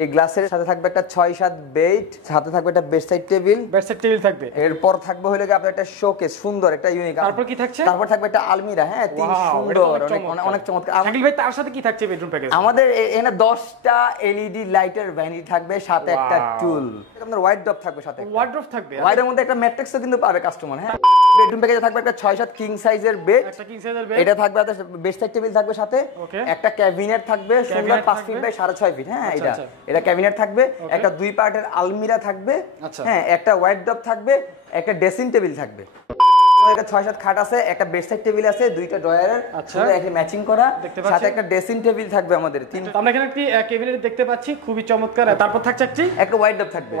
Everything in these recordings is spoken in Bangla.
এই গ্লাসের সাথে থাকবে একটা 6-7 বেড, সাথে থাকবে একটা বেডসাইড টেবিল। বেডসাইড টেবিল থাকবে। এরপর থাকবে হলো আপনার একটা শোকেস, সুন্দর একটা ইউনিক। তারপর কি থাকছে? তারপর থাকবে একটা আলমিরা। হ্যাঁ, তিন সুন্দর অনেক চমৎকার। শাকিল ভাই, তার সাথে কি থাকছে বেডরুম প্যাকেজ? আমাদের এখানে 10টা এলইডি লাইটের ভ্যানিটি থাকবে, সাথে একটা টুল। আপনার ওয়াইড্রপ থাকবে, সাথে ওয়ার্ড্রপ থাকবে। ওয়াইডের মধ্যে একটা ম্যাট্রিক্সও কিন্তু পাবে কাস্টমার। হ্যাঁ, বেডরুম প্যাকেজে থাকবে একটা 6-7 কিং সাইজের বেড, একটা কিং সাইজের বেড। এটা থাকবে একটা বেডসাইড টেবিল থাকবে, সাথে একটা ক্যাবিনেট থাকবে সুন্দর 5 ফিট বাই 6.5 ফিট। হ্যাঁ, এটা ক্যাবিনেট থাকবে, একটা 2 পার্টের আলমিরা থাকবে। হ্যাঁ, একটা ওয়াইড্রপ থাকবে, একটা ড্রেসিং টেবিল থাকবে। একটা 6-7 খাট আছে, একটা বেডসাইড টেবিল আছে, দুইটা ড্রয়ারের সাথে একটা ম্যাচিং করা, সাথে একটা ড্রেসিং টেবিল থাকবে আমাদের। আমরা এখানে একটি ক্যাবিনেট দেখতে পাচ্ছি, খুবই চমৎকার। তারপর থাকছে একটা ওয়াইড্রপ থাকবে,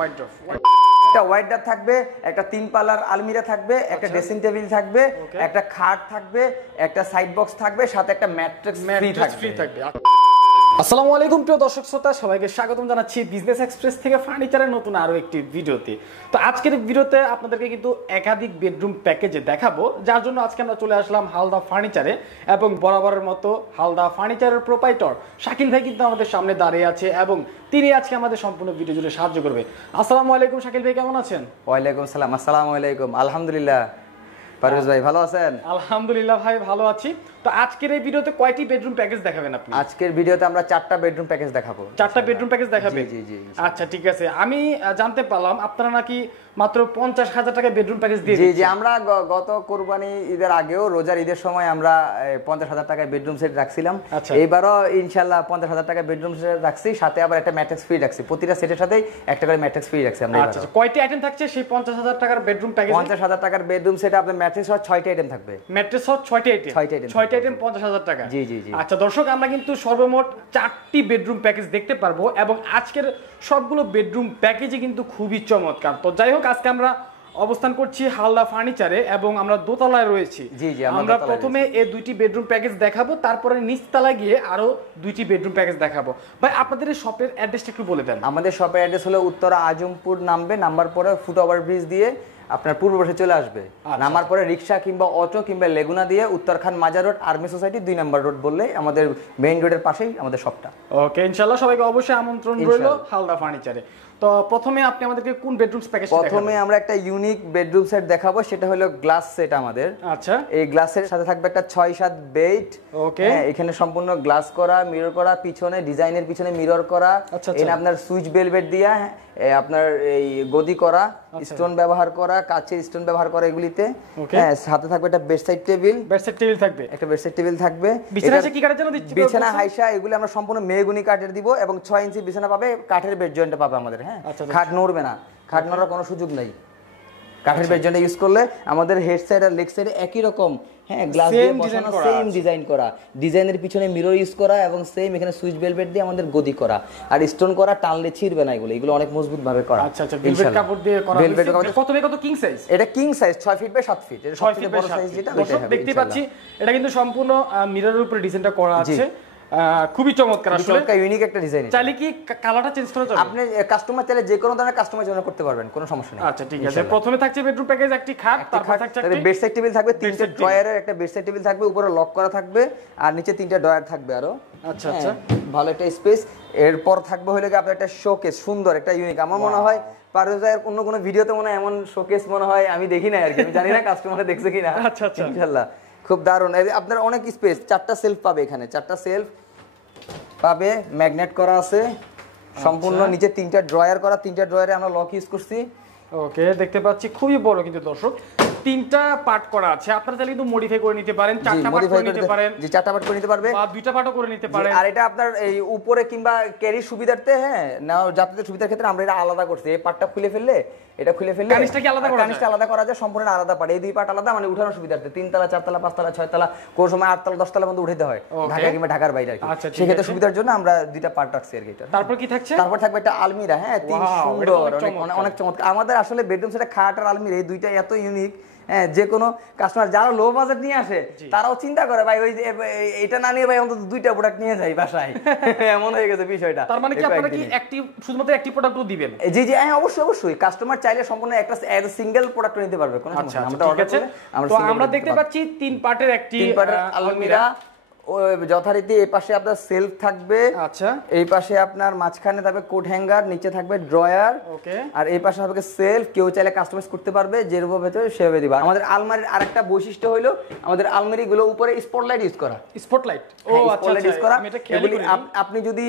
একটা ওয়াইড্রপ থাকবে, একটা 3 পাল্লার আলমিরা থাকবে, একটা ড্রেসিং টেবিল থাকবে, একটা খাট থাকবে, একটা সাইড বক্স থাকবে, সাথে একটা ম্যাট্রিক্স ফ্রি থাকবে। আসসালামু আলাইকুম প্রিয় দর্শক শ্রোতা, সবাইকে স্বাগতম জানাচ্ছি বিজনেস এক্সপ্রেস থেকে ফার্নিচারের নতুন আরো একটি ভিডিওতে। তো আজকের ভিডিওতে আপনাদেরকে কিন্তু একাধিক বেডরুম প্যাকেজে দেখাবো, যার জন্য আজকে আমরা চলে আসলাম হালদা ফার্নিচারে, এবং বরাবরের মতো হালদা ফার্নিচারের প্রোপাইটর শাকিল ভাই কিন্তু আমাদের সামনে দাঁড়িয়ে আছে, এবং তিনি আজকে আমাদের সম্পূর্ণ ভিডিও জুড়ে সাহায্য করবে। আসসালামু আলাইকুম শাকিল ভাই, কেমন আছেন? ওয়ালাইকুম আসসালাম। আসসালামু আলাইকুম। আলহামদুলিল্লাহ। পারভেজ ভাই ভালো আছেন? আলহামদুলিল্লাহ ভাই, ভালো আছি। তো আজকের এই ভিডিওতে কয়টি বেডরুম প্যাকেজ দেখাবেন আপনি? আজকের ভিডিওতে আমরা 4টা বেডরুম প্যাকেজ দেখাবো। 4টা বেডরুম প্যাকেজ দেখাবেন? জি জি। আচ্ছা, ঠিক আছে। আমি জানতে পারলাম আপনারা নাকি মাত্র 50,000 টাকা বেডরুম প্যাকেজ দিয়ে দিচ্ছেন। জি জি, আমরা গত কুরবানি ঈদের আগেও রোজার ঈদের সময় আমরা 50,000 টাকায় বেডরুম সেট রাখছিলাম। এইবারও ইনশাআল্লাহ 50,000 টাকা বেডরুম সেট রাখছি, সাথে আবার একটা ম্যাট্রিক্স ফ্রি রাখছি। প্রতিটা সেটের সাথেই একটা করে ম্যাট্রিক্স ফ্রি রাখছি আমরা। আচ্ছা, কয়টি আইটেম থাকছে সেই 50,000 টাকার বেডরুম প্যাকেজ? 50,000 টাকার বেডরুম সেটে আপনার ম্যাট্রিক্স সহ 6টা আইটেম থাকবে। ম্যাট্রিক্স সহ 6টা আইটেম 50,000 টাকা। জি জি জি। আচ্ছা দর্শক, আমরা কিন্তু সর্বমোট 4টি বেডরুম প্যাকেজ দেখতে পারবো, এবং আজকের সবগুলো বেডরুম প্যাকেজই কিন্তু খুবই চমৎকার। তো যাই হোক, আজকে আমরা অবস্থান করছি হালদা ফার্নিচারে, এবং আমরা দোতলায় রয়েছি। জি জি, আমরা প্রথমে এই 2টি বেডরুম প্যাকেজ দেখাবো, তারপরে নিচতলায় গিয়ে আরো 2টি বেডরুম প্যাকেজ দেখাবো। ভাই, আপনাদের এই শপের অ্যাড্রেসটা একটু বলে দেন। আমাদের শপের অ্যাড্রেস হলো উত্তরা আজমপুর, নামবে, নাম্বার পরে ফুট ওভার ব্রিজ দিয়ে আপনার পূর্ব পাশে চলে আসবে। নামার পরে রিক্সা কিংবা অটো কিংবা লেগুনা দিয়ে উত্তরখান মাজার রোড, আর্মি সোসাইটি 2 নম্বর রোড বললে আমাদের মেইন রোডের পাশেই আমাদের শপটা। ওকে, ইনশাআল্লাহ সবাইকে অবশ্যই আমন্ত্রণ রইল হালদা ফার্নিচারে। তো প্রথমে আপনি আমাদেরকে কোন বেডরুম প্যাকেজ দেখাবেন? প্রথমে আমরা একটা ইউনিক বেডরুম সেট দেখাবো, সেটা হলো গ্লাস সেট আমাদের। আচ্ছা, এই গ্লাসের সাথে থাকবে একটা 6-7 বেড। ওকে, এখানে সম্পূর্ণ গ্লাস করা, মিরর করা, পিছনে ডিজাইনের পিছনে মিরর করা। এখানে আপনার সুইচ বেলভেট দিয়া আপনার এই গদি করা, স্টোন ব্যবহার করা, কাচের স্টোন ব্যবহার করা এগুলিতে। হ্যাঁ, সাথে থাকবে একটা বেডসাইড টেবিল। থাকবে, একটা বেডসাইড টেবিল থাকবে। বিছানা কি কাঠের জন্য দিচ্ছি? বিছানা হাইসা এগুলি আমরা সম্পূর্ণ মেহগনি কাঠের দিব, এবং 6 ইঞ্চি বিছানা পাবে, কাঠের বেড জয়েন্ট পাবে আমাদের। হ্যাঁ, খাট নড়বে না, খাট নড়ার কোনো সুযোগ নাই। কাঠের বেড জয়েন্ট ইউজ করলে আমাদের হেড সাইড আর লেগ সাইডে একই রকম। হ্যাঁ, গ্লাস দিয়ে বসানো, সেম ডিজাইন করা, ডিজাইনের পিছনে মিরর ইউজ করা, এবং সেম এখানে সুইচ বেলভেট দিয়ে আমাদের গদি করা, আর স্টোন করা, টানলে ছিড়বে না এগুলো অনেক মজবুত ভাবে করা। আচ্ছা আচ্ছা, ভেলভেট কাপড় দিয়ে করা। ভেলভেট কাপড় কত কিং সাইজ? এটা king size 6 feet by 7 feet. এটা সবচেয়ে বড় সাইজ যেটা দেখতে পাচ্ছি। এটা কিন্তু সম্পূর্ণ মিররের উপরে ডিজাইনটা করা আছে, খুবই চমৎকার, আসলে ইউনিক একটা ডিজাইন। চাইলে কি কালারটা চেঞ্জ করা যাবে? আপনি কাস্টমার চাইলে যে কোনো ধরনের কাস্টমাইজেশন করতে পারবেন, কোনো সমস্যা নেই। আচ্ছা, ঠিক আছে। প্রথমে থাকছে বেডরুম প্যাকেজ একটি খাট, তারপর থাকছে একটা বেডসাইড টেবিল থাকবে, 3টা ড্রয়ারের একটা বেডসাইড টেবিল থাকবে, উপরে লক করা থাকবে, আর নিচে 3টা ড্রয়ার থাকবে আরো। আচ্ছা আচ্ছা, ভালো একটা স্পেস। এরপর থাকবে হলো আপনার একটা শোকেস, সুন্দর একটা ইউনিক। আমার মনে হয় পারভেজ ভাইয়ের অন্য কোনো ভিডিওতে মনে হয় এমন শোকেস মনে হয় আমি দেখি না আর কি, আমি জানি না কাস্টমার দেখছে কিনা। আচ্ছা আচ্ছা, ইনশাআল্লাহ খুব দারুণ। আপনার অনেক স্পেস, 4টা সেলফ পাবে এখানে, 4টা সেলফ পাবে, ম্যাগনেট করা আছে সম্পূর্ণ। নিচে 3টা ড্রয়ার করা, 3টা ড্রয়ারে আমরা লক ইউজ করছি। ওকে, দেখতে পাচ্ছি খুবই বড় কিন্তু দর্শক, 3টা পার্ট করা আছে। আপনারা চাইলে কিন্তু মডিফাই করে নিতে পারেন, 4টা পার্ট করে নিতে পারেন। জি, 4টা পার্ট করে নিতে পারবে, বা 2টা পার্টও করে নিতে পারেন। আর এটা আপনার এই উপরে কিংবা ক্যারি সুবিধার্থে, হ্যাঁ, নাও যাত্রীদের সুবিধার ক্ষেত্রে আমরা এটা আলাদা করছি। এই পার্টটা খুলে ফেললে কানিসটা কি আলাদা করা যায়? কানিসটা আলাদা করা যায়, সম্পূর্ণ আলাদা পার্ট। এই 2 পার্ট আলাদা, মানে উঠানোর সুবিধার্থে 3 তলা, 4 তলা, 5 তলা, 6 তলা, কোন সময় 8 তলা, 10 তলা পর্যন্ত উঠাতে হয় ঢাকা কিংবা ঢাকার বাইরে আর কি। সেক্ষেত্রে সুবিধার জন্য আমরা 2টা পার্ট রাখছি আর কি। তারপর কি থাকছে? তারপর থাকবে একটা আলমিরা। হ্যাঁ, সুন্দর, অনেক চমৎকার। আমাদের আসলে বেডরুম সেটে খাট আর আলমিরা এই 2টা এত ইউনিক। হ্যাঁ, যে কোনো কাস্টমার যারা লো বাজেট নিয়ে আসে তারাও চিন্তা করে ভাই ওই এটা না নিয়ে ভাই অন্তত 2টা প্রোডাক্ট নিয়ে যাই বাসায়, এমন হয়ে গেছে বিষয়টা। তার মানে কি আপনারা কি শুধুমাত্র একটি প্রোডাক্টও দিবেন? জি জি, হ্যাঁ, অবশ্যই কাস্টমার চাইলে সম্পূর্ণ একটা সিঙ্গেল প্রোডাক্ট নিতে পারবে, কোনো সমস্যা নেই। আমরা দেখতে পাচ্ছি 3 পার্টের একটি আলমিরা, যথারীতি এই পাশে আপনার সেলফ থাকবে, আচ্ছা, এই পাশে আপনার মাঝখানে থাকবে কোট হ্যাঙ্গার, নিচে থাকবে ড্রয়ার, ওকে, আর এই পাশে থাকবে সেলফ। কেউ চাইলে কাস্টমাইজ করতে পারবে যেরকম ভেতরে সেভাবে দিবা। আমাদের আলমারির আরেকটা বৈশিষ্ট্য হলো আমাদের আলমারি গুলো উপরে স্পটলাইট ইউজ করা। স্পটলাইট, ও আচ্ছা স্পটলাইট ইউজ করা। আমি এটা খেয়ালই করিনি। আপনি যদি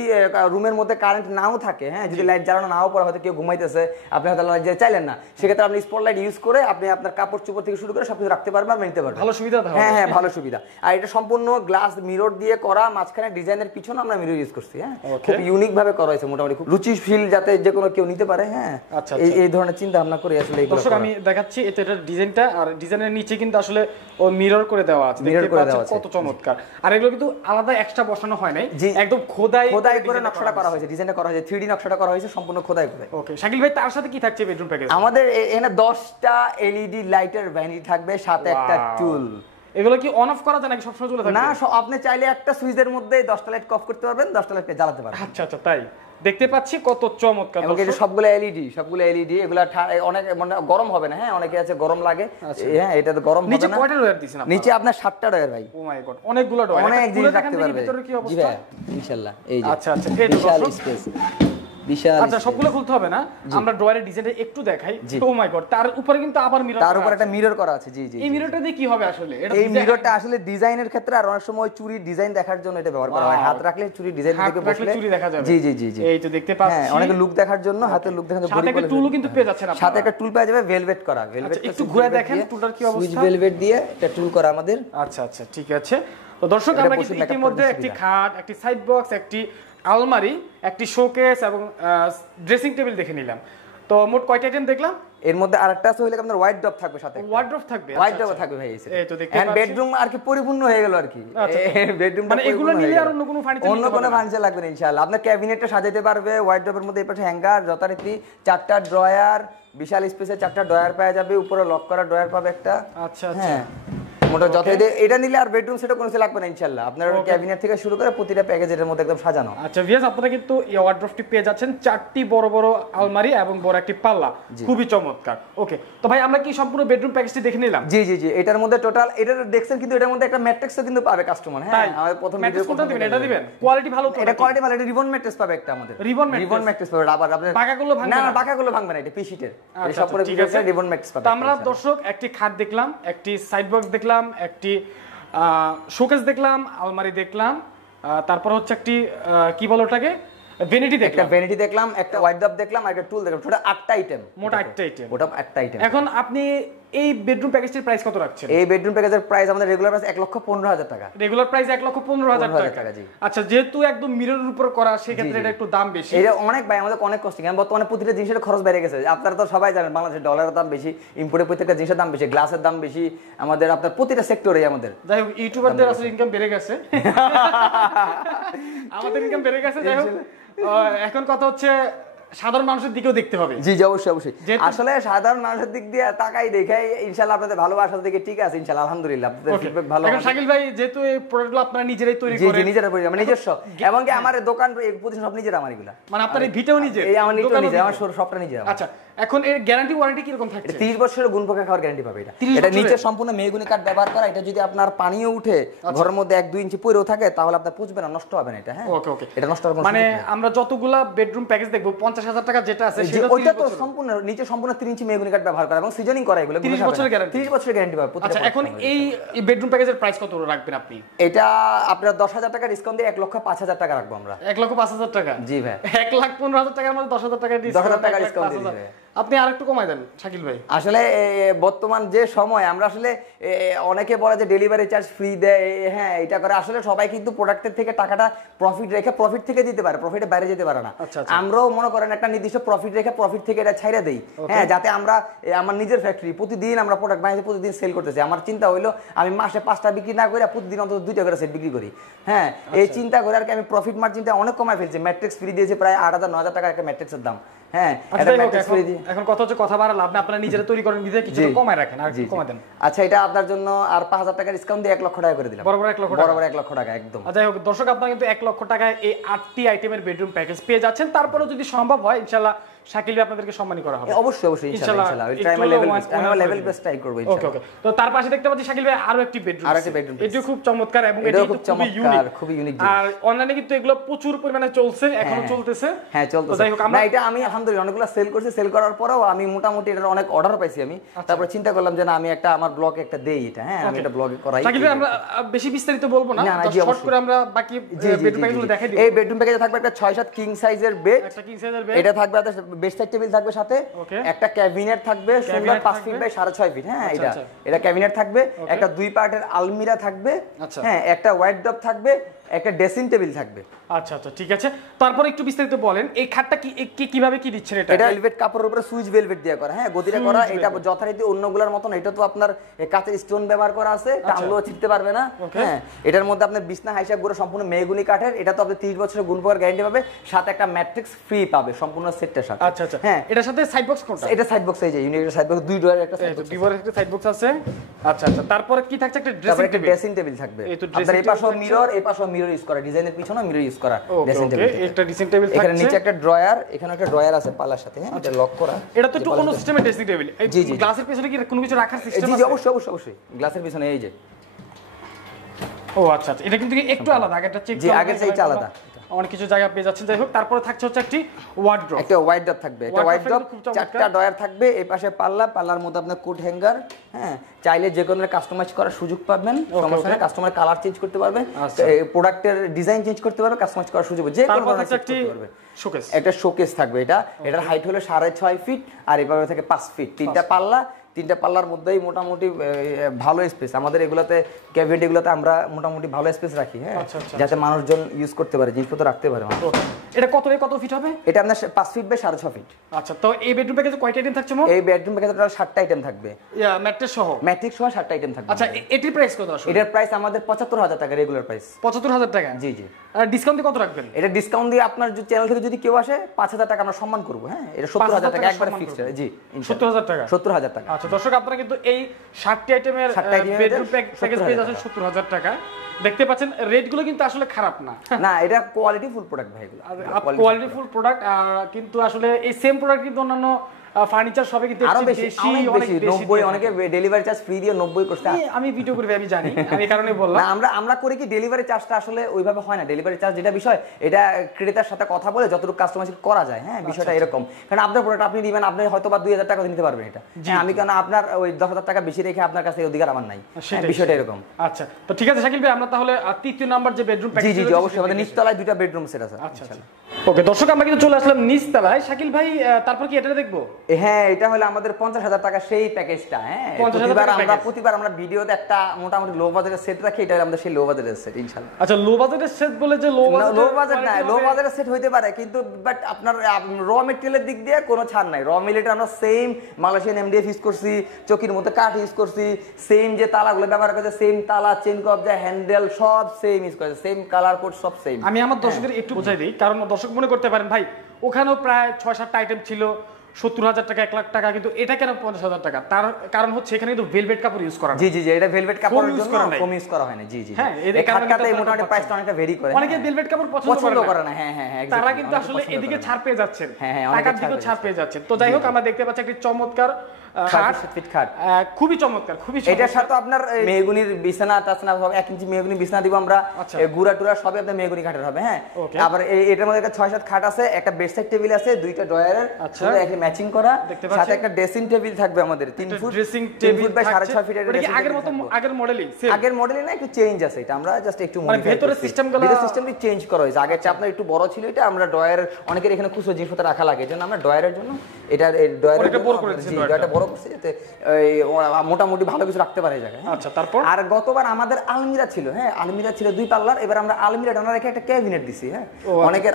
রুমের মধ্যে কারেন্ট নাও থাকে, হ্যাঁ, যদি লাইট জ্বালানো নাও পড়ে, হয়তো কেউ ঘুমাইতেছে, আপনি হয়তো লাইট চাইলেন না, সেক্ষেত্রে আপনি স্পটলাইট ইউজ করে আপনি আপনার কাপড় চোপড় থেকে শুরু করে সবকিছু রাখতে পারবেন আর নিতে পারবেন। ভালো সুবিধা। হ্যাঁ হ্যাঁ, ভালো সুবিধা। আর এটা সম্পূর্ণ গ্লাস মিরর দিয়ে করা, মাঝখানে ডিজাইনের পিছনে আমরা মিরর ইউজ করছি। হ্যাঁ, খুব ইউনিক ভাবে করা হয়েছে, মোটামুটি খুব রুচিশীল, যাতে যে কোনো কেউ নিতে পারে। হ্যাঁ, আচ্ছা, এই ধরনের চিন্তা ভাবনা করে আসলে এইগুলো দর্শক আমি দেখাচ্ছি। এটা ডিজাইনটা, আর ডিজাইনের নিচে কিন্তু আসলে ও মিরর করে দেওয়া আছে, দেখতে পাচ্ছেন কত চমৎকার। আর এগুলো কিন্তু আলাদা এক্সট্রা বসানো হয় নাই, একদম খোদাই করে নকশাটা করা হয়েছে, ডিজাইনটা করা হয়েছে, 3D নকশাটা করা হয়েছে সম্পূর্ণ খোদাই করে। ওকে শাকিল ভাই, তার সাথে কি থাকছে বেডরুম প্যাকেজ? আমাদের এখানে 10টা এলইডি লাইটের ভ্যানিটি থাকবে, সাথে একটা টুল। এগুলো কি অন অফ করা যায় নাকি সবসময় চলে থাকে? না, আপনি চাইলে একটা সুইচের মধ্যে 10টা লাইট অফ করতে পারবেন, 10টা লাইট জ্বালাতে পারবেন। আচ্ছা আচ্ছা, তাই দেখতে পাচ্ছি কত চমৎকার। এবং এই সবগুলো এলইডি, এগুলা অনেক মানে গরম হবে না। হ্যাঁ, অনেকে আছে গরম লাগে। হ্যাঁ, এটা তো গরম হবে না। নিচে কয়টা ডয়ার দিছেন আপনি? নিচে আপনার 7টা ডয়ার ভাই। ও মাই গড, অনেকগুলো ডয়ার, অনেক জিনিস রাখতে পারবে। ভিতরে কি জি অবস্থা? ভাই, ইনশাআল্লাহ। এই যে আচ্ছা আচ্ছা, এই বিশাল দর্শক স্পেস, বিশাল। আচ্ছা, সবগুলো খুলতে হবে না, আমরা ডয়ারের ডিজাইনটা একটু দেখাই। ও মাই গড, তার উপরে কিন্তু আবার মিরর, তার উপর একটা মিরর করা আছে। জি জি, এই মিররটা দিয়ে কি হবে আসলে? এই মিররটা আসলে ডিজাইনের ক্ষেত্রে, আর অনেক সময় চুরির ডিজাইন দেখার জন্য এটা ব্যবহার করা হয়। হাত রাখলে চুরির ডিজাইন দেখে বসলে চুরি দেখা যাবে। জি জি জি জি, এই তো দেখতে পাচ্ছি। হ্যাঁ, অনেক লুক দেখার জন্য, হাতের লুক দেখার জন্য। সাথে একটা টুলও কিন্তু পেয়ে যাচ্ছেন আপনারা। সাথে একটা টুল পেয়ে যাবে, ভেলভেট করা। ভেলভেট একটু ঘুরে দেখেন টুলটার কি অবস্থা। সুইচ ভেলভেট দিয়ে একটা টুল করা আমাদের। আচ্ছা আচ্ছা, ঠিক আছে। তো দর্শক, আমরা কিন্তু ইতিমধ্যে একটি খাট, একটি সাইড বক্স, একটি আলমারি, একটি শোকেস এবং ড্রেসিং টেবিল দেখে নিলাম। তো মোট কয়টা আইটেম দেখলাম? এর মধ্যে আরেকটা আছে, হলো আপনার হোয়াইট ড্রপ থাকবে, সাথে হোয়াইট ড্রপ থাকবে। হোয়াইট ড্রপ থাকবে ভাই। এই তো দেখতে পাচ্ছি বেডরুম আর কি পরিপূর্ণ হয়ে গেল আর কি। বেডরুমটা মানে এগুলো নিলে আর অন্য কোনো ফার্নিচার লাগবে না ইনশাআল্লাহ। আপনার ক্যাবিনেটটা সাজাতে পারবে। হোয়াইট ড্রপের মধ্যে এই পাশে হ্যাঙ্গার, যথারীতি 4টা ড্রয়ার, বিশাল স্পেসে 4টা ড্রয়ার পাওয়া যাবে, উপরে লক করা ড্রয়ার পাবে একটা। আচ্ছা আচ্ছা, মোটা যথারীতি এটা নিলে আর বেডরুম সেটা কোনো লাগবে না ইনশাআল্লাহ। আপনার ক্যাবিনেট থেকে শুরু করে প্রতিটা প্যাকেজ এর মধ্যে একদম সাজানো। আচ্ছা ভিউয়ার্স, আপনারা কিন্তু এই ওয়ার্ড্রপটি পেয়ে যাচ্ছেন, 4টি বড় বড় আলমারি এবং বড় একটি পাল্লা, খুবই চমৎকার। ওকে, তো ভাই আমরা কি সম্পূর্ণ বেডরুম প্যাকেজটি দেখে নিলাম? জি জি জি, এটার মধ্যে টোটাল এটা দেখছেন, কিন্তু এটার মধ্যে একটা ম্যাট্রিক্সও কিন্তু পাবে কাস্টমার। হ্যাঁ, আমাদের প্রথম ভিডিও কোনটা দিবেন? এটা দিবেন, কোয়ালিটি ভালো তো? এটা কোয়ালিটি ভালো, এটা রিবন ম্যাট্রিক্স পাবে একটা আমাদের। রিবন ম্যাট্রিক্স পাবে। আবার আপনাদের বাঁকাগুলো ভাঙবে না? না, বাঁকাগুলো ভাঙবে না, এটা পিসিটের। এই সব করে রিবন ম্যাট্রিক্স পাবে। তো আমরা দর্শক একটি খাট দেখলাম, একটি সাইড বক্স দেখলাম, একটি শোকেস দেখলাম, আলমারি দেখলাম, তারপর হচ্ছে একটি কি বলে ওটাকে, ভ্যানিটি দেখলাম, একটা ভ্যানিটি দেখলাম, একটা হোয়াইট ড্রপ দেখলাম, আর একটা টুল দেখলাম। টোটাল 8টা আইটেম, মোট 8টা আইটেম। ওটা 8টা আইটেম। এখন আপনি এই বেডরুম প্যাকেজটির প্রাইস কত রাখছেন? এই বেডরুম প্যাকেজের প্রাইস আমাদের রেগুলার প্রাইস 1,15,000 টাকা। রেগুলার প্রাইস 1,15,000 টাকা। জি। আচ্ছা, যেহেতু একদম মিররের উপর করা, সেক্ষেত্রে এটা একটু দাম বেশি। এটা অনেক ভাই, আমাদের অনেক কস্টিং। বর্তমানে প্রতিটা জিনিসের খরচ বেড়ে গেছে। আপনারা তো সবাই জানেন, বাংলাদেশের ডলারের দাম বেশি, ইম্পোর্টের প্রত্যেকটা জিনিসের দাম বেশি, গ্লাসের দাম বেশি, আমাদের আপনার প্রতিটা সেক্টরে আমাদের। যাই হোক, ইউটিউবারদের আসলে ইনকাম বেড়ে গেছে, আমাদের ইনকাম বেড়ে গেছে। যাই হোক, এখন কথা হচ্ছে সাধারণ মানুষের দিকেও দেখতে হবে। জি অবশ্যই অবশ্যই। আসলে সাধারণ মানুষের দিক দিয়ে তাকাই দেখাই ইনশাআল্লাহ আপনাদের ভালোবাসার দিকে ঠিক আছে ইনশাআল্লাহ, আলহামদুলিল্লাহ। আপনাদের ফিডব্যাক ভালো। এখন শাকিল ভাই, যেহেতু এই প্রোডাক্টগুলো আপনারা নিজেরাই তৈরি করেন। জি নিজেরা তৈরি, মানে নিজস্ব। এবং কি আমার দোকান প্রতিষ্ঠান সব নিজের, আমার এগুলা। মানে আপনার এই ভিটাও নিজে? এই আমার নিজে, আমার সবটা নিজে। আচ্ছা, এখন এর গ্যারান্টি ওয়ারেন্টি কি রকম থাকছে? 30 বছরের গুণ পোকা খাওয়ার গ্যারান্টি পাবে এটা। এটা নিচে সম্পূর্ণ মেহগনি কাঠ ব্যবহার করা। এটা যদি আপনার পানিও উঠে ঘরের মধ্যে 1-2 ইঞ্চি পড়েও থাকে, তাহলে আপনার পুঁজবে না, নষ্ট হবে না এটা। হ্যাঁ, ওকে ওকে, এটা নষ্ট হবে না। মানে আমরা যতগুলা বেডরুম প্যাকেজ দেখব, 50,000 টাকা যেটা আছে সেটা ওইটা তো সম্পূর্ণ নিচে সম্পূর্ণ 3 ইঞ্চি মেহগনি কাঠ ব্যবহার করা এবং সিজনিং করা, এগুলো 30 বছরের গ্যারান্টি। 30 বছরের গ্যারান্টি পাবে। আচ্ছা, এখন এই বেডরুম প্যাকেজের প্রাইস কত রাখবেন আপনি? এটা আপনার 10,000 টাকা ডিসকাউন্ট দিয়ে 1,05,000 টাকা রাখবো আমরা। 1,05,000 টাকা? জি ভাই। 1,15,000 টাকার মধ্যে 10,000 টাকা ডিসকাউন্ট। 10,000 টাকা ডিসকাউন্ট দিয়ে দিবে। আপনি আরেকটু কমাই দেন শাকিল ভাই। আসলে বর্তমান যে সময়, আমরা আসলে অনেকে বলে যে ডেলিভারি চার্জ ফ্রি দেয়, হ্যাঁ এটা করে। আসলে সবাই কিন্তু প্রোডাক্টের থেকে টাকাটা প্রফিট রেখে প্রফিট থেকে দিতে পারে, প্রফিটের বাইরে যেতে পারে না। আমরাও মনে করেন একটা নির্দিষ্ট প্রফিট রেখে প্রফিট থেকে এটা ছাইড়া দেই। হ্যাঁ, যাতে আমরা আমার নিজের ফ্যাক্টরি প্রতিদিন আমরা প্রোডাক্ট বানিয়ে প্রতিদিন সেল করতেছি। আমার চিন্তা হইলো আমি মাসে 5টা বিক্রি না করে প্রতিদিন অন্তত 2টা করে সেট বিক্রি করি। হ্যাঁ, এই চিন্তা করে আর কি আমি প্রফিট মার্জিনটা অনেক কমায় ফেলছি। ম্যাট্রিক্স ফ্রি দিয়েছে প্রায় 8,000-9,000 টাকা একটা ম্যাট্রিক্সের দাম। হ্যাঁ, এখন কথা হচ্ছে কথা বাড়ালে আপনি আপনারা নিজেরা তৈরি করেন, নিজে কিছু কমায় রাখেন, আর কমায় দেন। আচ্ছা, এটা আপনার জন্য আর 5,000 টাকা ডিসকাউন্ট দিয়ে 1 লক্ষ টাকা করে দিলাম। বরাবর 1 লক্ষ টাকা? বরাবর 1 লক্ষ টাকা একদম। যাই হোক দর্শক, আপনারা কিন্তু 1 লক্ষ টাকায় এই 8টি আইটেমের বেডরুম প্যাকেজ পেয়ে যাচ্ছেন। তারপরে যদি সম্ভব হয় ইনশাআল্লাহ শাকিল ভাই আপনাদেরকে সম্মানী করা হবে। অবশ্যই অবশ্যই ইনশাআল্লাহ আমি লেভেল বেস্ট ট্রাই করব ওকে ওকে। তো তার পাশে দেখতে পাচ্ছি শাকিল ভাই আরো একটি বেডরুম, এটিও খুব চমৎকার এবং এটি খুবই ইউনিক। আর অনলাইনে কিন্তু এগুলো প্রচুর পরিমাণে চলছে, এখনো চলতেছে। হ্যাঁ চলতেছে। যাই হোক আমরা এটা আমি আলহামদুলিল্লাহ অনেকগুলো সেল করছি, সেল করার পরেও আমি মোটামুটি এটার অনেক অর্ডার পাইছি আমি। তারপর চিন্তা করলাম যে না আমি একটা আমার ব্লগে একটা দেই এটা, হ্যাঁ আমি এটা ব্লগে করাই। শাকিল ভাই আমরা বেশি বিস্তারিত বলবো না, শর্ট করে আমরা বাকি বেডরুম প্যাকেজগুলো দেখাই দিই। এই বেডরুম প্যাকেজে থাকবে একটা 6-7 কিং সাইজের বেড, একটা কিং সাইজের বেড, এটা থাকবে একটা বেড সাইড টেবিল থাকবে সাথে, একটা ক্যাবিনেট থাকবে সুন্দর 5 ফিট বাই 6.5 ফিট, হ্যাঁ এটা ক্যাবিনেট থাকবে, একটা 2 পার্টের আলমিরা থাকবে, হ্যাঁ একটা ওয়ার্ডরোব থাকবে, একটা ড্রেসিং টেবিল থাকবে। আচ্ছা আচ্ছা ঠিক আছে। তারপর একটু বিস্তারিত বলেন এই খাটটা কিভাবে কি দিচ্ছেন? এটা ভেলভেট কাপড়ের উপরে সুইচ ভেলভেট দেয়া করা, হ্যাঁ গদিটা করা। এটা যথারীতি অন্যগুলোর মতন এটা তো আপনার কাঁচের স্টোন ব্যবহার করা আছে, টানলেও ছিটতে পারবে না। হ্যাঁ এটার মধ্যে আপনার বিছনা হাইসা গুলো সম্পূর্ণ মেহগনি কাঠের, এটা তো আপনি 30 বছরের গুণপোকার গ্যারান্টি পাবে, সাথে একটা ম্যাট্রিক্স ফ্রি পাবে সম্পূর্ণ সেটটার সাথে। আচ্ছা আচ্ছা হ্যাঁ এটার সাথে সাইড বক্স কোনটা? এটা সাইড বক্স, এই যে ইউনিটের সাইড বক্স, দুই ডোরের একটা সাইড বক্স, দুই ডোরের একটা সাইড বক্স আছে। আচ্ছা আচ্ছা তারপর কি থাকছে? একটা ড্রেসিং টেবিল থাকবে। আপনার এই পাশেও মিরর, এই পাশেও মিরর ইউজ করা, ডিজাইনের পিছনে মিরর ইউজ করা ড্রেসিং টেবিল। একটা ড্রেসিং টেবিল থাকছে, এখানে নিচে একটা ড্রয়ার, এখানে একটা ড্রয়ার আছে পাল্লার সাথে, হ্যাঁ এটা লক করা। এটা তো একটু অন্য সিস্টেমের ড্রেসিং টেবিল। এই গ্লাসের পিছনে কি কোনো কিছু রাখার সিস্টেম আছে? জি অবশ্যই অবশ্যই অবশ্যই গ্লাসের পিছনে এই যে। ও আচ্ছা আচ্ছা এটা কিন্তু একটু আলাদা, আগেরটা চেক জি আগের চাইতে আলাদা, অনেক কিছু জায়গা পেয়ে যাচ্ছেন। যাই হোক তারপরে থাকছে হচ্ছে একটি ওয়ার্ডরোব, একটা ওয়ার্ডরোব থাকবে, একটা ওয়ার্ডরোব, চারটা ডয়ার থাকবে, এই পাশে পাল্লা, পাল্লার মধ্যে আপনার কোট হ্যাঙ্গার, হ্যাঁ চাইলে যে কোনো কাস্টমাইজ করার সুযোগ পাবেন, সমস্যা নেই, কাস্টমার কালার চেঞ্জ করতে পারবে, প্রোডাক্টের ডিজাইন চেঞ্জ করতে পারবে, কাস্টমাইজ করার সুযোগ, যে কোনো ধরনের করতে পারবে। শোকেস, একটা শোকেস থাকবে, এটার হাইট হলো 6.5 ফিট আর এভাবে থেকে 5 ফিট, তিনটা পাল্লা, তিনটা পাল্লার মধ্যেই মোটামুটি ভালো স্পেস। আমাদের এগুলাতে ক্যাবিনেট এগুলাতে আমরা মোটামুটি ভালো স্পেস রাখি, হ্যাঁ যাতে মানুষজন ইউজ করতে পারে, জিনিসপত্র রাখতে পারে। এটা কত ফিট হবে? এটা আপনার 5 ফিট বাই 6.5 ফিট। আচ্ছা তো এই বেডরুম প্যাকেজে কয়টা আইটেম থাকছে? এই বেডরুম প্যাকেজে টোটাল 7টা আইটেম থাকবে, ম্যাট্রেস সহ, ম্যাট্রিক্স সহ 7টা আইটেম থাকবে। আচ্ছা এটির প্রাইস কত আসলে? এটার প্রাইস আমাদের 75,000 টাকা রেগুলার প্রাইস। 75,000 টাকা? জি জি। আর ডিসকাউন্ট কত রাখবেন? এটা ডিসকাউন্ট দিয়ে আপনার চ্যানেল থেকে যদি কেউ আসে 5,000 টাকা আমরা সম্মান করব, হ্যাঁ এটা 70,000 টাকা একবারে ফিক্সড। জি 70,000 টাকা, 70,000 টাকা। আচ্ছা দর্শক আপনারা কিন্তু এই 7টি আইটেমের বেডরুম প্যাকেজ পেয়ে যাচ্ছেন 70,000 টাকা। দেখতে পাচ্ছেন রেটগুলো কিন্তু আসলে খারাপ না, না এটা কোয়ালিটি ফুল প্রোডাক্ট ভাই, এগুলো কোয়ালিটি ফুল প্রোডাক্ট। কিন্তু আসলে এই সেম প্রোডাক্ট কিন্তু অন্যান্য ফার্নিচার সবে কিন্তু আরো বেশি, অনেক বেশি 90, অনেকে ডেলিভারি চার্জ ফ্রি দিয়ে 90 করতে। আমি ভিডিও করব আমি জানি, আমি এই কারণে বললাম। না আমরা করি কি ডেলিভারি চার্জটা আসলে ওইভাবে হয় না, ডেলিভারি চার্জ যেটা বিষয় এটা ক্রেতার সাথে কথা বলে যতটুকু কাস্টমাইজ করা যায়, হ্যাঁ বিষয়টা এরকম। কারণ আপনার প্রোডাক্ট আপনি দিবেন, আপনি হয়তো বা 2,000 টাকা নিতে পারবেন এটা, আমি কেন আপনার ওই 10,000 টাকা বেশি রেখে আপনার কাছে অধিকার আমার নাই, বিষয়টা এরকম। আচ্ছা তো ঠিক আছে শাকিল ভাই, আমরা তাহলে তৃতীয় নাম্বার যে বেডরুম প্যাকেজ, জি জি অবশ্যই আমাদের নিচতলায় 2টা বেডরুম সেট আছে। আচ্ছা ওকে দর্শক আমরা কিন্তু চলে আসলাম নিচতলায়। শাকিল ভাই তারপর কি এটা দেখবো? হ্যাঁ এটা হলো আমাদের 50,000 টাকা সেই প্যাকেজটা, হ্যাঁ প্রতিবার আমরা ভিডিওতে একটা মোটামুটি লো বাজেটের সেট রাখি, এটা আমাদের সেই লো বাজেটের সেট ইনশাআল্লাহ। আচ্ছা লো বাজেটের সেট বলে যে লো বাজেট না, লো বাজেটের সেট হইতে পারে কিন্তু বাট আপনার র মেটেরিয়ালের দিক দিয়ে কোনো ছাড় নাই। র মেটেরিয়াল আমরা সেম মালয়েশিয়ান এমডিএফ ইউজ করছি, চকির মধ্যে কাঠ ইউজ করছি, সেম যে তালাগুলো ব্যবহার করছে সেম তালা, চেন কবজা, হ্যান্ডেল সব সেম ইউজ করছে, সেম কালার কোড সব সেম। আমি আমার দর্শকদের একটু বোঝাই দিই, কারণ দর্শক মনে করতে পারেন ভাই ওখানেও প্রায় 6-7টা আইটেম ছিল, 70,000 টাকা 1 লাখ টাকা, কিন্তু এটা কেন 50,000 টাকা? তার কারণ হচ্ছে এখানে কিন্তু ভেলভেট কাপড় ইউজ করা। জি জি জি এটা ভেলভেট কাপড়ের জন্য কম ইউজ করা হয় না। জি জি হ্যাঁ এই কারণে মোটামুটি প্রাইসটা অনেকটা ভেরি করে, অনেকে ভেলভেট কাপড় পছন্দ করে না। হ্যাঁ হ্যাঁ তারা কিন্তু আসলে এদিকে ছাড় পেয়ে যাচ্ছেন, টাকার দিকেও ছাড় পেয়ে যাচ্ছেন। তো যাই হোক আমরা দেখতে পাচ্ছি একটি চমৎকার খাট, খুবই চমৎকার, খুবই চমৎকার। এটার সাথে আপনার মেহগনির বিছানা টাছনা হবে, 1 ইঞ্চি মেহগনি বিছানা দিব আমরা, গুড়া টুরা সবই আপনার মেহগনি কাঠের হবে, হ্যাঁ। আবার এটার মধ্যে একটা 6-7 খাট আছে, একটা বেড সাইড টেবিল আছে, 2টা ড্রয়ারের সাথে একটা ম্যাচিং করা, সাথে একটা ড্রেসিং টেবিল থাকবে আমাদের 3 ফুট, ড্রেসিং 3 ফুট বাই 6.5 ফিটের। এটা কি আগের মতো, আগের মডেলই সেম? আগের মডেলই না, একটু চেঞ্জ আছে, এটা আমরা জাস্ট একটু মানে ভেতরের সিস্টেমগুলো, ভেতরের সিস্টেমটি চেঞ্জ করা হয়েছে। আগের চেয়ে আপনার একটু বড় ছিল এটা, আমরা ড্রয়ার অনেকের এখানে খুচরো জিনিসপত্র রাখা লাগে, এজন্য আমরা ড্রয়ারের জন্য এটা ড্রয়ারটা বড় করেছি, ড্রয়ারটা বড় করছি যাতে মোটামুটি ভালো কিছু রাখতে পারে জায়গায়। আচ্ছা তারপর আর গতবার আমাদের আলমিরা ছিল, হ্যাঁ আলমিরা ছিল 2 পাল্লার, এবার আমরা আলমিরা ডানা রেখে একটা ক্যাবিনেট দিছি, হ্যাঁ।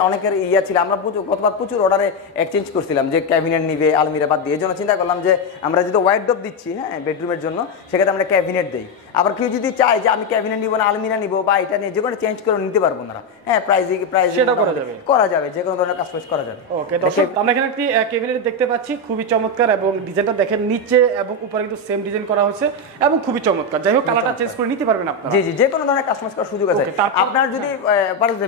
অনেকের ইয়া ছিল, আমরা গতবার প্রচুর অর্ডারে এক্সচেঞ্জ করছিলাম যে ক্যাবিনেট ক্যাবিনেট নিবে আলমিরা বাদ দিয়ে, এই জন্য চিন্তা করলাম যে আমরা যদি ওয়াইড্রপ দিচ্ছি হ্যাঁ বেডরুমের জন্য, সেক্ষেত্রে আমরা ক্যাবিনেট দিই। আবার কেউ যদি চায় যে আমি ক্যাবিনেট নিব না আলমিরা নিব বা এটা নিয়ে যে কোনো চেঞ্জ করে নিতে পারবো না, হ্যাঁ প্রাইস সেটা করা যাবে, যে কোনো ধরনের কাস্টমাইজ করা যাবে। ওকে দর্শক, আমরা এখানে একটি ক্যাবিনেট দেখতে পাচ্ছি, খুবই চমৎকার এবং ডিজাইনটা দেখেন নিচে এবং উপরে কিন্তু সেম ডিজাইন করা হয়েছে এবং খুবই চমৎকার। যাই হোক, কালারটা চেঞ্জ করে নিতে পারবেন আপনারা। জি জি, যে কোনো ধরনের কাস্টমাইজ করার সুযোগ আছে। আপনার যদি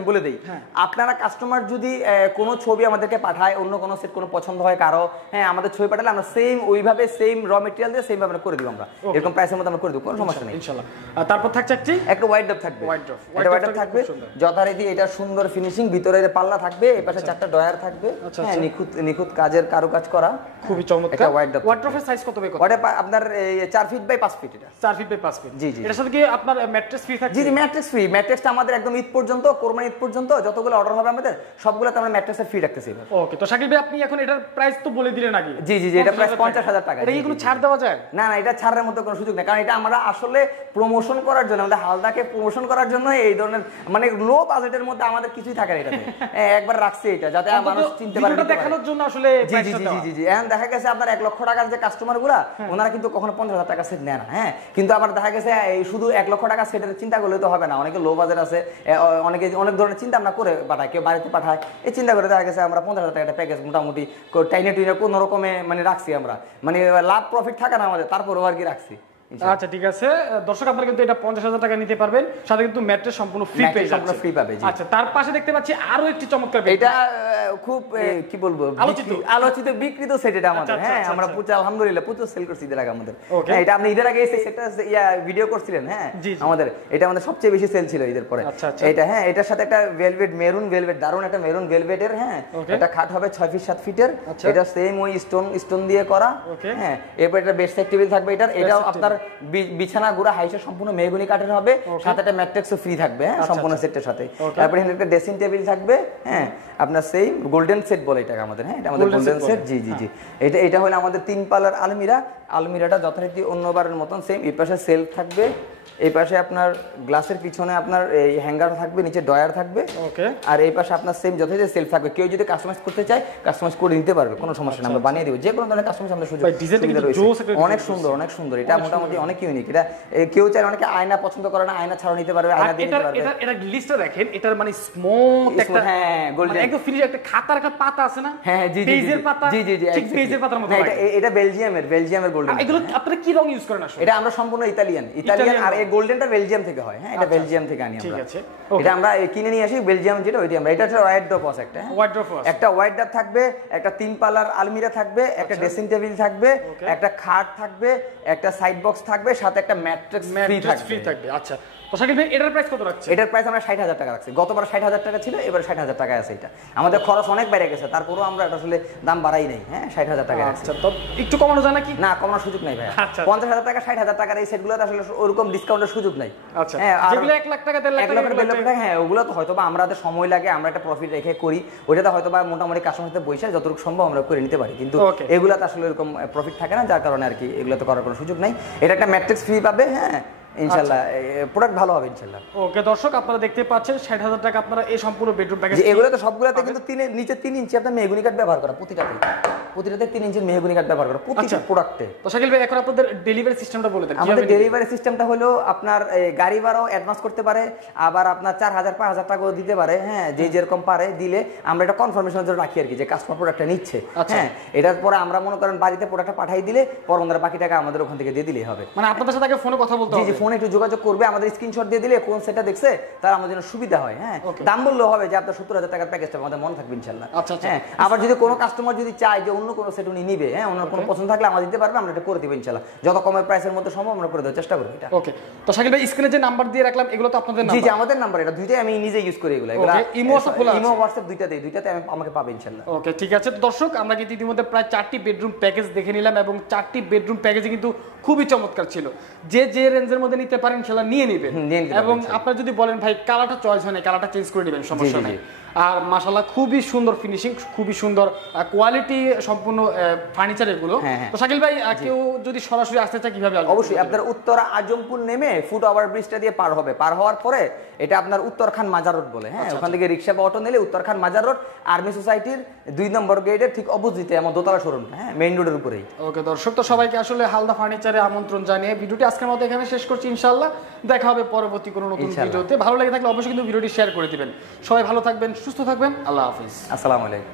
বলে দেই, আপনারা কাস্টমার যদি কোনো ছবি আমাদেরকে পাঠায়, অন্য কোনো সেট কোনো পছন্দ হয় কারো, হ্যাঁ আমাদের ছবি পাঠালে আমরা সেম ওইভাবে সেম র মেটেরিয়াল দিয়ে সেম ভাবে করে দিব, আমরা এরকম প্রাইসের মধ্যে আমরা করে দেব, কোনো সমস্যা নেই ইনশাআল্লাহ। তারপর থাকছে একটা ওয়াইড্রপ থাকবে, ওয়াইড্রপ থাকবে যথারীতি, এটা সুন্দর ফিনিশিং, ভিতরে পাল্লা থাকবে, এই পাশে 4টা ডয়ার থাকবে, হ্যাঁ নিখুঁত কাজের কারুকাজ করা, খুবই চমৎকার। ওয়ার্ড্রপের সাইজ কত বাই কত? ওটা আপনার 4 ফিট বাই 5 ফিট, এটা 4 ফিট বাই 5 ফিট। জি জি, এটার সাথে কি আপনার ম্যাট্রেস ফ্রি থাকছে? জি জি, ম্যাট্রেস ফ্রি। ম্যাট্রেসটা আমাদের একদম ঈদ পর্যন্ত, কোরবানি ঈদ পর্যন্ত যতগুলো অর্ডার হবে আমাদের সবগুলোতে আমরা ম্যাট্রেসে ফ্রি রাখতেছি। ওকে, তো শাকিল ভাই আপনি এখন এটার প্রাইস তো বলে দিলেন আগে। জি জি জি, এটা প্রাইস 50,000 টাকা। এটা কি কোনো ছাড় দেওয়া যায়? না না, এটা ছাড়ের মতো কোনো সুযোগ নেই, কারণ এটা আমরা আসলে প্রমোশন করার জন্য, আমাদের হালদাকে প্রমোশন করার জন্য এই ধরনের মানে লো বাজেটের মধ্যে আমাদের কিছুই থাকে না এটাতে, একবার রাখছি এটা যাতে মানুষ চিনতে পারে, এটা দেখানোর জন্য আসলে। জি জি জি জি জি, এখন দেখা গেছে আপনার 1 লক্ষ টাকার যে কাস্টমার গুলা, ওনারা কিন্তু কখনো 50,000 টাকা সেট নেয় না, হ্যাঁ কিন্তু আবার দেখা গেছে এই শুধু 1 লক্ষ টাকা সেটের চিন্তা করলে তো হবে না, অনেকে লো বাজেট আছে, অনেকে অনেক ধরনের চিন্তা আমরা করে পাঠায়, কেউ বাড়িতে পাঠায়, এই চিন্তা করে দেখা গেছে আমরা 50,000 টাকা একটা প্যাকেজ মোটামুটি টাইনে টুইনে কোনো রকমে মানে রাখছি আমরা, মানে লাভ প্রফিট থাকে না আমাদের, তারপরেও আর কি রাখছি। আচ্ছা ঠিক আছে দর্শক, আপনারা কিন্তু এটা 50,000 টাকা নিতে পারবেন, সাথে কিন্তু ম্যাট্রেস সম্পূর্ণ ফ্রি পেয়ে যাচ্ছে, সম্পূর্ণ ফ্রি পাবে। আচ্ছা, তার পাশে দেখতে পাচ্ছি আরো একটি চমৎকার, এটা খুব কি বলবো আলোচিত বিক্রিত সেট এটা আমাদের, হ্যাঁ আমরা প্রচুর আলহামদুলিল্লাহ প্রচুর সেল করছি ঈদের আগে আমাদের। এটা আপনি ঈদের আগে এই সেটটা ভিডিও করছিলেন, হ্যাঁ আমাদের এটা আমাদের সবচেয়ে বেশি সেল ছিল ঈদের পরে এটা। হ্যাঁ এটার সাথে একটা ভেলভেট মেরুন ভেলভেট, দারুন একটা মেরুন ভেলভেটের, হ্যাঁ এটা খাট হবে 6 ফিট 7 ফিটের, এটা সেম ওই স্টোন দিয়ে করা, হ্যাঁ এরপর এটা বেড সাইড টেবিল থাকবে, এটাও আপনার বিছানা গুড়া হাইসে সম্পূর্ণ মেহগনি কাঠের হবে, সাথে একটা ম্যাট্রিক্সও ফ্রি থাকবে, হ্যাঁ সম্পূর্ণ সেটের সাথে। তারপরে এখানে একটা ড্রেসিং টেবিল থাকবে, হ্যাঁ আপনার সেই গোল্ডেন সেট বলে এটাকে আমাদের, হ্যাঁ এটা আমাদের গোল্ডেন সেট। জি জি জি, এটা হলো আমাদের 3 পাল্লার আলমিরাটা যথারীতি অন্যবারের মতন সেম, এই পাশে সেলফ থাকবে, এই পাশে আপনার গ্লাসের পিছনে আপনার এই হ্যাঙ্গার থাকবে, নিচে ডয়ার থাকবে, আর এই পাশে আপনার সেম যথারীতি সেলফ থাকবে। কেউ যদি কাস্টমাইজ করতে চায় কাস্টমাইজ করে নিতে পারবে, কোনো সমস্যা না, আমরা বানিয়ে দেব যে কোনো ধরনের কাস্টমাইজ আমাদের সুযোগ অনেক সুন্দর, অনেক সুন্দর, এটা মোটামুটি অনেক ইউনিক। এটা কেউ চায়, অনেকে আয়না পছন্দ করে না, আয়না ছাড়াও নিতে পারবে, আয়না দিয়ে নিতে পারবে। এটা গ্লিসটা দেখেন, এটার মানে স্মুথ একটা, হ্যাঁ গোল্ডেন একদম ফিনিশ, একটা খাতার একটা পাতা আছে না, হ্যাঁ জি জি পেজের পাতা, জি জি জি, ঠিক পেজের পাতার মতো। এটা বেলজিয়ামের গোল্ডেন। এগুলো আপনারা কি রং ইউজ করেন আসলে? এটা আমরা সম্পূর্ণ ইতালিয়ান, আর এই গোল্ডেনটা বেলজিয়াম থেকে হয়, হ্যাঁ এটা বেলজিয়াম থেকে আনি আমরা। ঠিক আছে, এটা আমরা কিনে নিয়ে আসি বেলজিয়াম, যেটা ওইটা আমরা, এটা হচ্ছে ওয়াইড্রপ আছে একটা, একটা ওয়াইড্রপ থাকবে, একটা 3 পাল্লার আলমিরা থাকবে, একটা ড্রেসিং টেবিল থাকবে, একটা খাট থাকবে, একটা সাইড বক্স থাকবে, সাথে একটা ম্যাট্রেস ফ্রি থাকবে। আচ্ছা, তো শাকিল ভাই এটার প্রাইস কত রাখছেন? এটার প্রাইস আমরা 60,000 টাকা রাখছি, গতবার 60,000 টাকা ছিল, এবার 60,000 টাকা আছে। এটা আমাদের খরচ অনেক বেড়ে গেছে, তারপরেও আমরা এটা আসলে দাম বাড়াই নাই, হ্যাঁ 60,000 টাকা রাখছি। আচ্ছা, তো একটু কমানো যায় নাকি? না, কমানোর সুযোগ নাই ভাই। 50,000 টাকা 60,000 টাকার এই সেটগুলোতে আসলে ওরকম ডিসকাউন্টের সুযোগ নাই। আচ্ছা, যেগুলো 1 লাখ টাকা 1.5 লাখ টাকা, হ্যাঁ ওগুলো তো হয়তোবা আমাদের সময় লাগে, আমরা একটা প্রফিট রেখে করি, ওইটাতে হয়তোবা মোটামুটি কাস্টমার সাথে বসে যতটুকু সম্ভব আমরা করে নিতে পারি, কিন্তু এগুলাতে আসলে এরকম প্রফিট থাকে না, যার কারণে আর কি এগুলোতে করার কোনো সুযোগ নাই। এটা একটা ম্যাট্রিক্স ফ্রি পাবে, হ্যাঁ ইনশাআল্লাহ প্রোডাক্ট ভালো হবে ইনশাআল্লাহ। ওকে দর্শক, আপনারা দেখতে পাচ্ছেন 60,000 টাকা আপনারা এই সম্পূর্ণ বেডরুম প্যাকেজ, এগুলোতে সবগুলোতে কিন্তু নিচে 3 ইঞ্চি আপনার মেহগনি কাঠ ব্যবহার করা, প্রতিটাতে 3 ইঞ্চির মেহগনি কাঠ ব্যবহার করা প্রতিটা প্রোডাক্টে। তো শাকিল ভাই এখন আপনাদের ডেলিভারি সিস্টেমটা বলে দেন। আমাদের ডেলিভারি সিস্টেমটা হলো আপনার গাড়ি ভাড়াও অ্যাডভান্স করতে পারে, আবার আপনার 4,000 5,000 টাকাও দিতে পারে, হ্যাঁ যে যেরকম পারে দিলে আমরা এটা কনফার্মেশনের জন্য রাখি আর কি, যে কাস্টমার প্রোডাক্টটা নিচ্ছে, হ্যাঁ এটার পরে আমরা মনে করেন বাড়িতে প্রোডাক্টটা পাঠাই দিলে পর ওনারা বাকি টাকা আমাদের ওখান থেকে দিয়ে দিলেই হবে। মানে আপনাদের সাথে আগে ফোনে কথা বলতে হবে? জি জি, ফোনে একটু যোগাযোগ করবে, আমাদের স্ক্রিনশট দিয়ে দিলে কোন সেটটা দেখছে তার আমাদের জন্য সুবিধা হয়, হ্যাঁ দাম বললেও হবে যে আপনার 70,000 টাকার প্যাকেজটা আমাদের মনে থাকবে ইনশাআল্লাহ। হ্যাঁ আবার যদি কোনো কাস্টমার যদি চায় যে অন্য কোনো সেট উনি নিবে, হ্যাঁ ওনার কোনো পছন্দ থাকলে আমাদের দিতে পারবে, আমরা এটা করে দেব ইনশাআল্লাহ, যত কমের প্রাইসের মধ্যে সম্ভব আমরা করে দেওয়ার চেষ্টা করব এটা। ওকে, তো শাকিল ভাই স্ক্রিনে যে নাম্বার দিয়ে রাখলাম এগুলো তো আপনাদের নাম্বার? জি জি, আমাদের নাম্বার, এটা দুইটাই আমি নিজে ইউজ করি, এগুলো ইমো হোয়াটসঅ্যাপ দুইটাতে আমাকে পাবে ইনশাআল্লাহ। ওকে ঠিক আছে দর্শক, আমরা কিন্তু ইতিমধ্যে প্রায় 4টি বেডরুম প্যাকেজ দেখে নিলাম এবং 4টি বেডরুম প্যাকেজে কিন্তু খুবই চমৎকার ছিল, যে রেঞ্জের মধ্যে নিতে পারেন ইনশাআল্লাহ নিয়ে নেবেন, এবং আপনারা যদি বলেন ভাই কালারটা চয়েস হয় না, কালারটা চেঞ্জ করে নেবেন, সমস্যা নেই। আর মাশাআল্লাহ খুবই সুন্দর ফিনিশিং, খুবই সুন্দর কোয়ালিটি সম্পূর্ণ ফার্নিচার এগুলো। তো শাকিল ভাই কেউ যদি সরাসরি আসতে চায় কিভাবে আসবে? অবশ্যই আপনার উত্তরা আজমপুর নেমে ফুট ওভার ব্রিজটা দিয়ে পার হবে, পার হওয়ার পরে এটা আপনার উত্তরখান মাজার রোড বলে, হ্যাঁ ওখান থেকে রিক্সা বা অটো নিলে উত্তরখান মাজার রোড আর্মি সোসাইটির 2 নম্বর গেটের ঠিক অপোজিটে আমার দোতলা শোরুম, হ্যাঁ মেইন রোডের উপরেই। ওকে দর্শক, তো সবাইকে আসলে হালদা ফার্নিচারে আমন্ত্রণ জানিয়ে ভিডিওটি আজকের মতো এখানে শেষ করছি। ইনশাআল্লাহ দেখা হবে পরবর্তী কোনো নতুন ভিডিওতে। ভালো লেগে থাকলে অবশ্যই কিন্তু ভিডিওটি শেয়ার করে দিবেন। সবাই ভালো থাকবেন, সুস্থ থাকবেন, আল্লাহ হাফেজ, আসসালামু আলাইকুম।